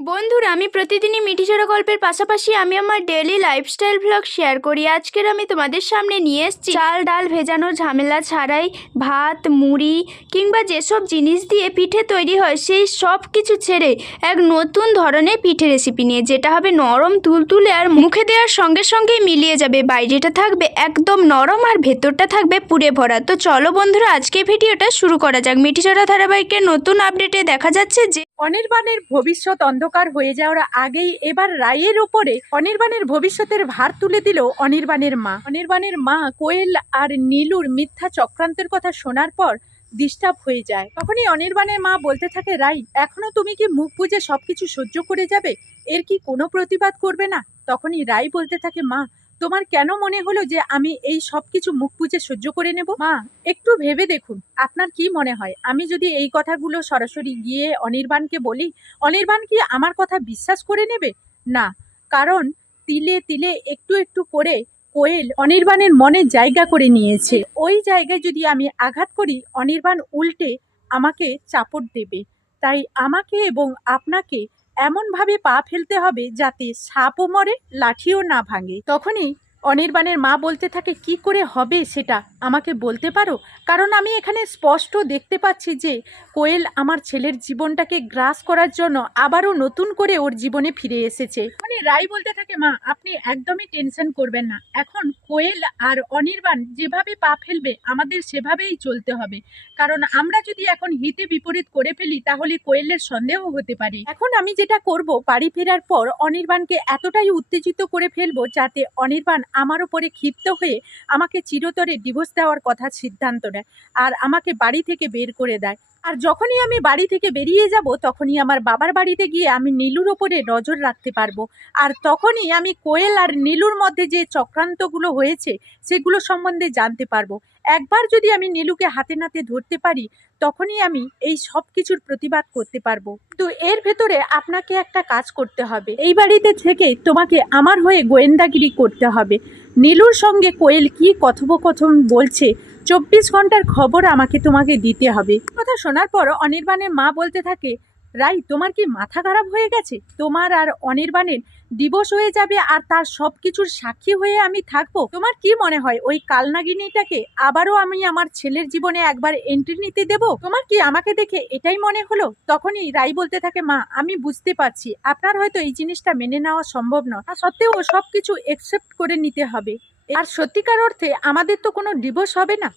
বন্ধুরা, আমি প্রতিদিনই মিঠিচড়া গল্পের পাশাপাশি আমি আমার ডেলি লাইফস্টাইল ব্লগ শেয়ার করি। আজকের আমি তোমাদের সামনে নিয়ে এসেছি চাল, ডাল ভেজানো, ঝামেলা ছাড়াই ভাত, মুড়ি কিংবা যেসব জিনিস দিয়ে পিঠে তৈরি হয়, সেই সব কিছু ছেড়ে এক নতুন ধরনের পিঠে রেসিপি নিয়ে, যেটা হবে নরম, তুলতুলে আর মুখে দেওয়ার সঙ্গে সঙ্গেই মিলিয়ে যাবে। বাইরেটা থাকবে একদম নরম আর ভেতরটা থাকবে পুড়ে ভরা। তো চলো বন্ধুরা আজকে ভিডিওটা শুরু করা যাক। মিঠি মিঠিচড়া ধারাবাহিকের নতুন আপডেটে দেখা যাচ্ছে যে অনির্বাণের ভবিষ্যৎ অন্ধকার হয়ে যাওয়ার আগেই এবার রায়ের ওপরে অনির্বাণের ভবিষ্যতের ভার তুলে দিল অনির্বাণের মা। অনির্বাণের মা কোয়েল আর নীলুর মিথ্যা চক্রান্তের কথা শোনার পর ডিস্টার্ব হয়ে যায়। তখনই অনির্বাণের মা বলতে থাকে, রাই, এখনও তুমি কি মুখ বুঝে সবকিছু সহ্য করে যাবে? এর কি কোনো প্রতিবাদ করবে না? তখনই রাই বলতে থাকে, মা তোমার কেন মনে হলো যে আমি এই সব কিছু মুখ পুজে সহ্য করে নেব? মা, একটু ভেবে দেখুন, আপনার কি মনে হয়? আমি যদি এই কথাগুলো সরাসরি গিয়ে অনির্বাণকে বলি, অনির্বাণ কি আমার কথা বিশ্বাস করে নেবে? না, কারণ তিলে তিলে একটু একটু করে কোয়েল অনির্বাণের মনে জায়গা করে নিয়েছে। ওই জায়গায় যদি আমি আঘাত করি, অনির্বাণ উল্টে আমাকে চাপড় দেবে। তাই আমাকে এবং আপনাকে এমনভাবে পা ফেলতে হবে যাতে সাপও মরে লাঠিও না ভাঙে। তখনই অনির্বাণের মা বলতে থাকে, কি করে হবে সেটা? আমাকে বলতে পারো? কারণ আমি এখানে স্পষ্ট দেখতে পাচ্ছি যে, কোয়েল আমার ছেলের জীবনটাকে গ্রাস করার জন্য আবারও নতুন করে ওর জীবনে ফিরে এসেছে। মানে রাই বলতে থাকে, মা, আপনি একদমই টেনশন করবেন না। এখন কোয়েল আর অনির্বাণ যেভাবে পা ফেলবে, আমাদের সেভাবেই চলতে হবে। কারণ আমরা যদি এখন হিতে বিপরীত করে ফেলি, তাহলে কোয়েলের সন্দেহ হতে পারে। এখন আমি যেটা করব, বাড়ি ফেরার পর অনির্বাণকে এতটাই উত্তেজিত করে ফেলব যাতে অনির্বাণ আমার উপরে ক্ষিপ্ত হয়ে আমাকে চিরতরে ডিভোর্স দেওয়ার কথা সিদ্ধান্ত নেয় আর আমাকে বাড়ি থেকে বের করে দেয়। আর যখনই আমি বাড়ি থেকে বেরিয়ে যাব, তখনই আমার বাবার বাড়িতে গিয়ে আমি নীলুর ওপরে নজর রাখতে পারব। আর তখনই আমি কোয়েল আর নীলুর মধ্যে যে চক্রান্তগুলো হয়েছে, সেগুলো সম্বন্ধে জানতে পারব। একবার যদি আমি নীলুকে হাতে নাতে ধরতে পারি, তখনই আমি এই সব কিছুর প্রতিবাদ করতে পারব। তো এর ভেতরে আপনাকে একটা কাজ করতে হবে। এই বাড়িতে থেকে তোমাকে আমার হয়ে গোয়েন্দাগিরি করতে হবে। নীলুর সঙ্গে কোয়েল কি কথোপকথন বলছে, চব্বিশ ঘণ্টার খবর আমাকে তোমাকে দিতে হবে। কথা শোনার পর অনির্বাণের মা বলতে থাকে রাই, তোমার কি মাথা খারাপ হয়ে গেছে? তোমার আর অনির্বাণের ডিভোর্স হয়ে যাবে আর তার সব কিছুর সাক্ষী হয়ে আমি থাকব? তোমার কি মনে হয় ওই কালনাগিনীটাকে আবারও আমি আমার ছেলের জীবনে একবার এন্ট্রি নিতে দেব? তোমার কি আমাকে দেখে এটাই মনে হলো? তখনই রাই বলতে থাকে, মা, আমি বুঝতে পারছি। আপনার হয়তো এই জিনিসটা মেনে নেওয়া সম্ভব নয়। তা সত্ত্বেও সব কিছু একসেপ্ট করে নিতে হবে। আর সত্যিকার অর্থে আমাদের তো কোনো ডিভোর্স হবে না।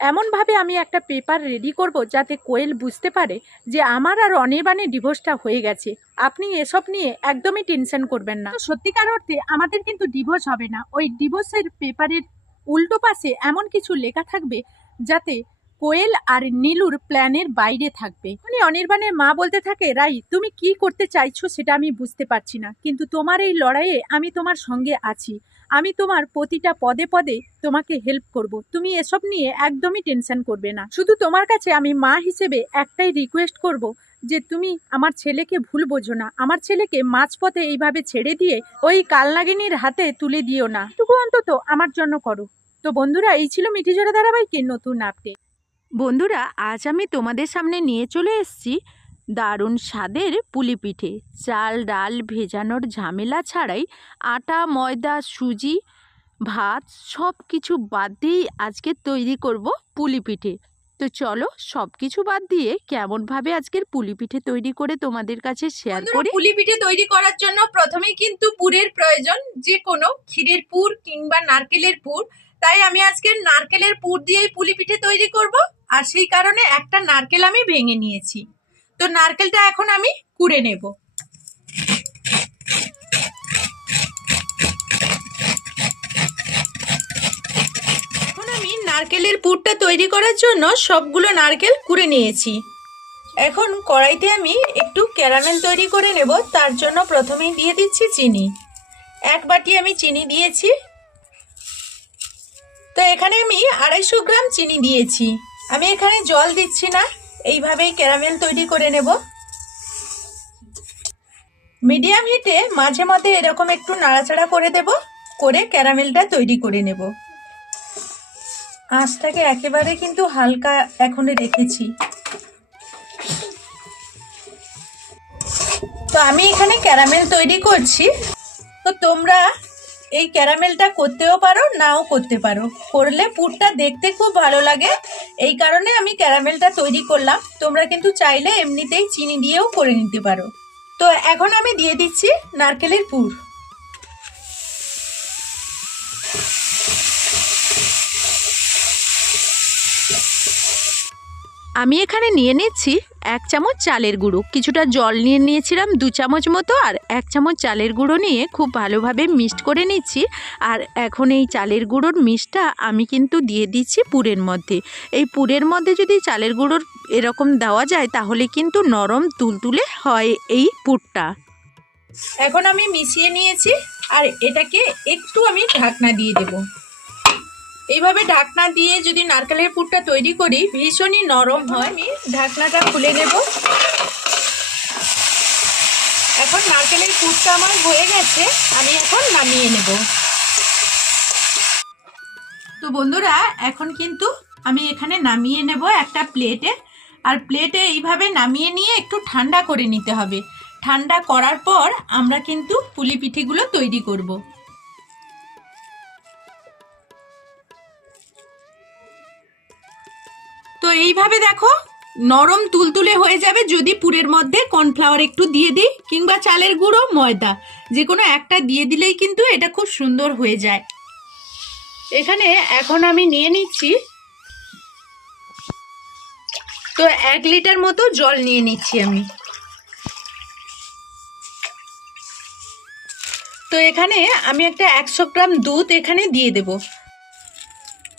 এমনভাবে আমি একটা পেপার রেডি করব যাতে কোয়েল বুঝতে পারে যে আমার আর অনির্বাণে ডিভোর্সটা হয়ে গেছে। আপনি এসব নিয়ে একদমই টেনশন করবেন না। সত্যিকার অর্থে আমাদের কিন্তু ডিভোর্স হবে না। ওই ডিভোর্সের পেপারের উল্টো পাশে এমন কিছু লেখা থাকবে যাতে কোয়েল আর নীলুর প্ল্যানের বাইরে থাকবে। মানে অনির্বাণের মা বলতে থাকে, রাই, তুমি কি করতে চাইছো সেটা আমি বুঝতে পারছি না। কিন্তু তোমার এই লড়াইয়ে আমি তোমার সঙ্গে আছি। আমি তোমার প্রতিটা পদে পদে তোমাকে হেল্প করব। তুমি এসব নিয়ে একদমই টেনশন করবে না। শুধু তোমার কাছে আমি মা হিসেবে একটাই রিকোয়েস্ট করব যে তুমি আমার ছেলেকে ভুল বোঝো না। আমার ছেলেকে মাঝপথে এইভাবে ছেড়ে দিয়ে ওই কালনাগিনীর হাতে তুলে দিও না। টুকু অন্তত আমার জন্য করো। তো বন্ধুরা, এই ছিল মিঠিজোড়া ধারাবাহিকের নতুন আপডেট বন্ধুরা, আজ আমি তোমাদের সামনে নিয়ে চলে এসেছি দারুণ স্বাদের পুলি পিঠে চাল ডাল ভেজানোর ঝামেলা ছাড়াই আটা ময়দা সুজি ভাত সব কিছু বাদ দিয়েই আজকে তৈরি করব পুলি পিঠে তো চলো সব কিছু বাদ দিয়ে কেমনভাবে আজকের পুলি পিঠে তৈরি করে তোমাদের কাছে শেয়ার করি? পুলি পিঠে তৈরি করার জন্য প্রথমেই কিন্তু পুরের প্রয়োজন যে কোনো ক্ষীরের পুর কিংবা নারকেলের পুর। তাই আমি আজকে নারকেলের পুর দিয়েই পুলি পিঠে তৈরি করব। আর সেই কারণে একটা নারকেল আমি ভেঙে নিয়েছি। তো নারকেলটা এখন আমি কুড়ে নেব। এখন আমি নারকেলের পুরটা তৈরি করার জন্য সবগুলো নারকেল কুড়ে নিয়েছি। এখন কড়াইতে আমি একটু ক্যারামেল তৈরি করে নেব, তার জন্য প্রথমেই দিয়ে দিচ্ছি চিনি। এক বাটি আমি চিনি দিয়েছি। তো এখানে আমি আড়াইশো গ্রাম চিনি দিয়েছি। আমি এখানে জল দিচ্ছি না। এইভাবেই ক্যারামেল তৈরি করে নেব। মিডিয়াম হিটে মাঝে মধ্যে এরকম একটু নাড়াচাড়া করে দেব, করে ক্যারামেলটা তৈরি করে নেব। আঁচটাকে একেবারে কিন্তু হালকা এখন রেখেছি। তো তো আমি এখানে ক্যারামেল তৈরি করছি। তো তোমরা এই ক্যারামেলটা করতেও পারো, নাও করতে পারো। করলে পুরটা দেখতে খুব ভালো লাগে। এই কারণে আমি ক্যারামেলটা তৈরি করলাম। তোমরা কিন্তু চাইলে এমনিতেই চিনি দিয়েও করে নিতে পারো। তো এখন আমি দিয়ে দিচ্ছি নারকেলের পুর। আমি এখানে নিয়ে নিচ্ছি এক চামচ চালের গুঁড়ো। কিছুটা জল নিয়ে নিয়েছিলাম দু চামচ মতো আর এক চামচ চালের গুঁড়ো নিয়ে খুব ভালোভাবে মিক্সড করে নিচ্ছি। আর এখন এই চালের গুঁড়োর মিক্সটা আমি কিন্তু দিয়ে দিচ্ছি পুরের মধ্যে। এই পুরের মধ্যে যদি চালের গুঁড়োর এরকম দেওয়া যায় তাহলে কিন্তু নরম তুলতুলে হয় এই পুরটা। এখন আমি মিশিয়ে নিয়েছি আর এটাকে একটু আমি ঢাকনা দিয়ে দেব। এইভাবে ঢাকনা দিয়ে যদি নারকেলের পুরটা তৈরি করি ভীষণই নরম হয়। আমি ঢাকনাটা খুলে নেব এখন নারকেলের পুরটা আমার হয়ে গেছে আমি এখন নামিয়ে নেব। তো বন্ধুরা এখন কিন্তু আমি এখানে নামিয়ে নেব একটা প্লেটে। আর প্লেটে এইভাবে নামিয়ে নিয়ে একটু ঠান্ডা করে নিতে হবে। ঠান্ডা করার পর আমরা কিন্তু পুলি পিঠেগুলো তৈরি করব। তো এইভাবে দেখো, নরম তুলতুলে হয়ে যাবে যদি পুরের মধ্যে কর্নফ্লাওয়ার একটু দিয়ে দিই, কিংবা চালের গুঁড়ো, ময়দা। যে কোনো একটা দিয়ে দিলেই কিন্তু এটা খুব সুন্দর হয়ে যায়। এখানে এখন আমি নিয়ে নিচ্ছি, তো এক লিটার মতো জল নিয়ে নিচ্ছি আমি। তো এখানে আমি একটা একশো গ্রাম দুধ এখানে দিয়ে দেব।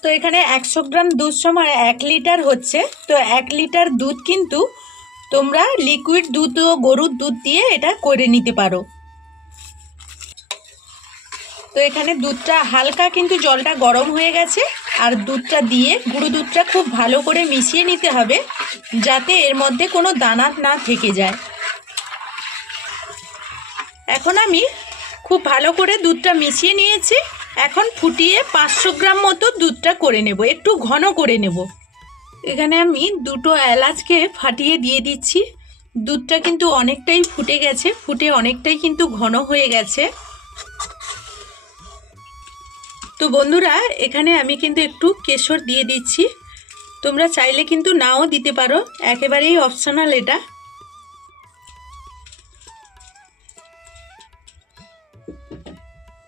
তো এখানে একশো গ্রাম দুধ সময় এক লিটার হচ্ছে। তো এক লিটার দুধ কিন্তু তোমরা লিকুইড দুধ ও গরুর দুধ দিয়ে এটা করে নিতে পারো। তো এখানে দুধটা হালকা কিন্তু জলটা গরম হয়ে গেছে। আর দুধটা দিয়ে গুঁড়ো দুধটা খুব ভালো করে মিশিয়ে নিতে হবে, যাতে এর মধ্যে কোনো দানা না থেকে যায়। এখন আমি খুব ভালো করে দুধটা মিশিয়ে নিয়েছি। এখন ফুটিয়ে পাঁচশো গ্রাম মতো দুধটা করে নেব, একটু ঘন করে নেব। এখানে আমি দুটো এলাচকে ফাটিয়ে দিয়ে দিচ্ছি। দুধটা কিন্তু অনেকটাই ফুটে গেছে, ফুটে অনেকটাই কিন্তু ঘন হয়ে গেছে। তো বন্ধুরা, এখানে আমি কিন্তু একটু কেশর দিয়ে দিচ্ছি। তোমরা চাইলে কিন্তু নাও দিতে পারো, একেবারেই অপশনাল এটা।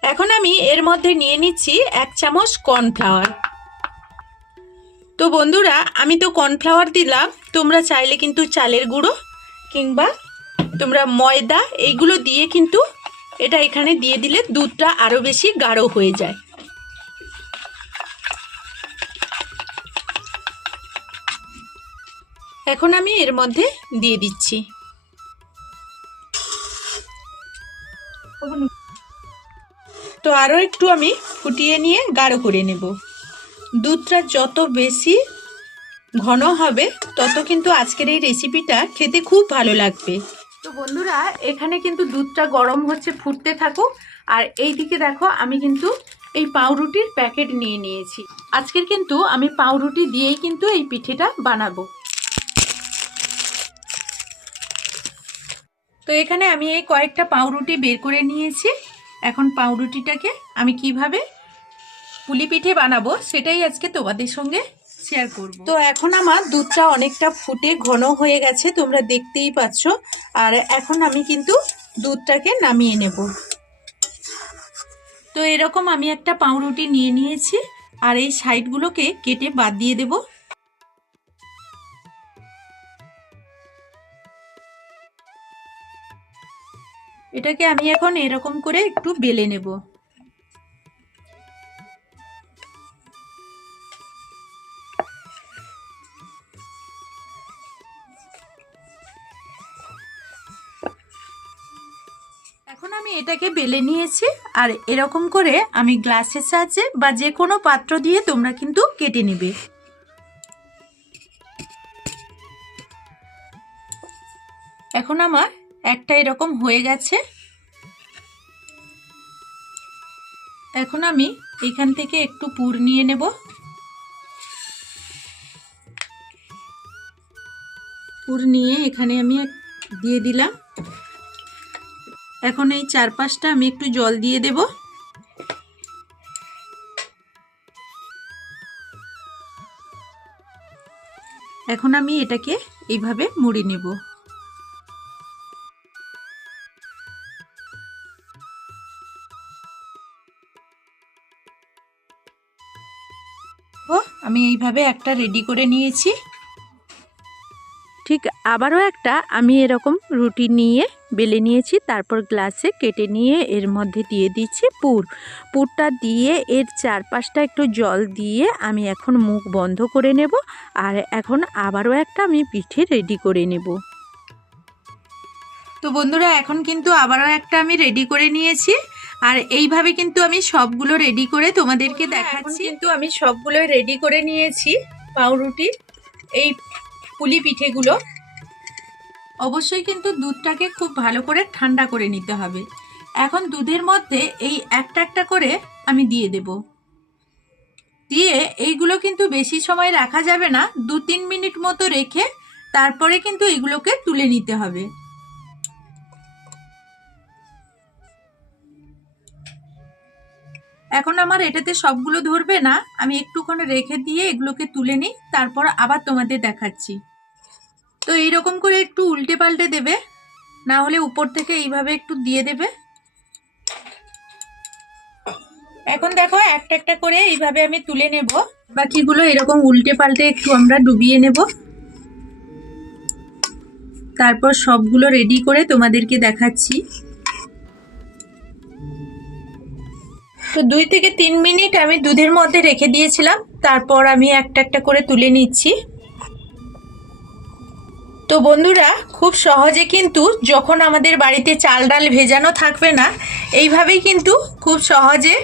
এখন আমি এর মধ্যে নিয়ে নিচ্ছি এক চামচ কর্নফ্লাওয়ার। তো বন্ধুরা, আমি তো কর্নফ্লাওয়ার দিলাম, তোমরা চাইলে কিন্তু চালের গুঁড়ো কিংবা তোমরা ময়দা, এইগুলো দিয়ে কিন্তু এটা এখানে দিয়ে দিলে দুধটা আরও বেশি গাঢ় হয়ে যায়। এখন আমি এর মধ্যে দিয়ে দিচ্ছি। তো আরও একটু আমি ফুটিয়ে নিয়ে গাঢ় করে নেব। দুধটা যত বেশি ঘন হবে, তত কিন্তু আজকের এই রেসিপিটা খেতে খুব ভালো লাগবে। তো বন্ধুরা, এখানে কিন্তু দুধটা গরম হচ্ছে, ফুটতে থাকুক। আর এই দিকে দেখো, আমি কিন্তু এই পাউরুটির প্যাকেট নিয়ে নিয়েছি। আজকের কিন্তু আমি পাউরুটি দিয়েই কিন্তু এই পিঠেটা বানাবো। তো এখানে আমি এই কয়েকটা পাউরুটি বের করে নিয়েছি। এখন পাউরুটিটাকে আমি কীভাবে পুলি পিঠে বানাবো সেটাই আজকে তোমাদের সঙ্গে শেয়ার করব। তো এখন আমার দুধটা অনেকটা ফুটে ঘন হয়ে গেছে তোমরা দেখতেই পাচ্ছ। আর এখন আমি কিন্তু দুধটাকে নামিয়ে নেব। তো এরকম আমি একটা পাউরুটি নিয়ে নিয়েছি আর এই সাইডগুলোকে কেটে বাদ দিয়ে দেব। এটাকে আমি এখন এরকম করে একটু বেলে নেব। এখন আমি এটাকে বেলে নিয়েছি, আর এরকম করে আমি গ্লাসের সাহায্যে বা যে কোনো পাত্র দিয়ে তোমরা কিন্তু কেটে নেবে। এখন আমার একটা এরকম হয়ে গেছে। এখন আমি এখান থেকে একটু পুর নিয়ে নেব। পুর নিয়ে এখানে আমি দিয়ে দিলাম। এখন এই চার পাঁচটা আমি একটু জল দিয়ে দেব। এখন আমি এটাকে এইভাবে মুড়ে নেব। এইভাবে একটা রেডি করে নিয়েছি। ঠিক আবারও একটা আমি এরকম রুটি নিয়ে বেলে নিয়েছি তারপর গ্লাসে কেটে নিয়ে এর মধ্যে দিয়ে দিচ্ছি পুর। পুরটা দিয়ে এর চারপাশটা একটু জল দিয়ে আমি এখন মুখ বন্ধ করে নেব আর এখন আবারও একটা আমি পিঠে রেডি করে নেব। তো বন্ধুরা এখন কিন্তু আবারও একটা আমি রেডি করে নিয়েছি। আর এইভাবে কিন্তু আমি সবগুলো রেডি করে তোমাদেরকে দেখাচ্ছি। কিন্তু আমি সবগুলো রেডি করে নিয়েছি পাউরুটি এই পুলি পিঠেগুলো। অবশ্যই কিন্তু দুধটাকে খুব ভালো করে ঠান্ডা করে নিতে হবে। এখন দুধের মধ্যে এই একটা একটা করে আমি দিয়ে দেব। দিয়ে এইগুলো কিন্তু বেশি সময় রাখা যাবে না দু তিন মিনিট মতো রেখে তারপরে কিন্তু এগুলোকে তুলে নিতে হবে। এখন আমার এটাতে সবগুলো ধরবে না, আমি একটুখানি রেখে দিয়ে এগুলোকে তুলে নিই, তারপর আবার তোমাদের দেখাচ্ছি। তো এইরকম করে একটু উল্টে পাল্টে দেবে, না হলে উপর থেকে এইভাবে একটু দিয়ে দেবে। এখন দেখো একটা একটা করে এইভাবে আমি তুলে নেব। বাকিগুলো এরকম উল্টে পাল্টে একটু আমরা ডুবিয়ে নেব। তারপর সবগুলো রেডি করে তোমাদেরকে দেখাচ্ছি। তো দুই থেকে তিন মিনিট আমি দুধের মধ্যে রেখে দিয়েছিলাম, তারপর আমি একটা একটা করে তুলে নিচ্ছি। তো বন্ধুরা, খুব সহজে কিন্তু যখন আমাদের বাড়িতে চাল ডাল ভেজানো থাকবে না, এইভাবেই কিন্তু খুব সহজে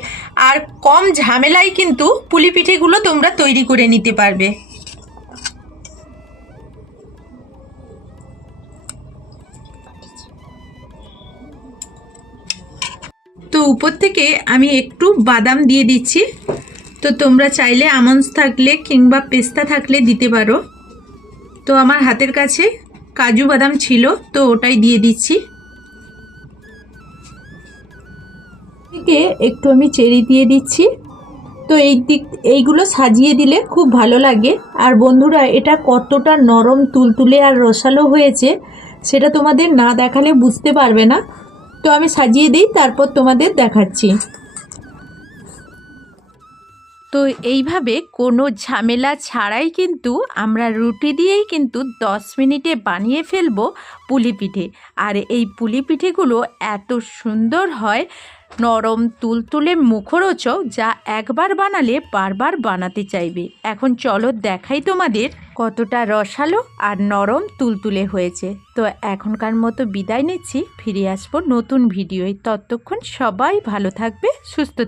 আর কম ঝামেলায় কিন্তু পুলি পিঠেগুলো তোমরা তৈরি করে নিতে পারবে। তো উপর থেকে আমি একটু বাদাম দিয়ে দিচ্ছি। তো তোমরা চাইলে আমন্ডস থাকলে কিংবা পেস্তা থাকলে দিতে পারো। তো আমার হাতের কাছে কাজু বাদাম ছিল, তো ওটাই দিয়ে দিচ্ছি। থেকে একটু আমি চেরি দিয়ে দিচ্ছি। তো এই দিক, এইগুলো সাজিয়ে দিলে খুব ভালো লাগে। আর বন্ধুরা, এটা কতটা নরম, তুলতুলে আর রসালো হয়েছে, সেটা তোমাদের না দেখালে বুঝতে পারবে না। তো আমি সাজিয়ে দিই, তারপর তোমাদের দেখাচ্ছি। তো এইভাবে কোনো ঝামেলা ছাড়াই কিন্তু আমরা রুটি দিয়েই কিন্তু দশ মিনিটে বানিয়ে ফেলব পুলি পিঠে আর এই পুলি পিঠেগুলো এত সুন্দর হয় নরম তুলতুলে মুখরোচক যা একবার বানালে বারবার বানাতে চাইবে। এখন চলো দেখাই তোমাদের কতটা রসালো আর নরম তুলতুলে হয়েছে। তো এখনকার মতো বিদায় নিচ্ছি, ফিরে আসব নতুন ভিডিওয়। ততক্ষণ সবাই ভালো থাকবে, সুস্থ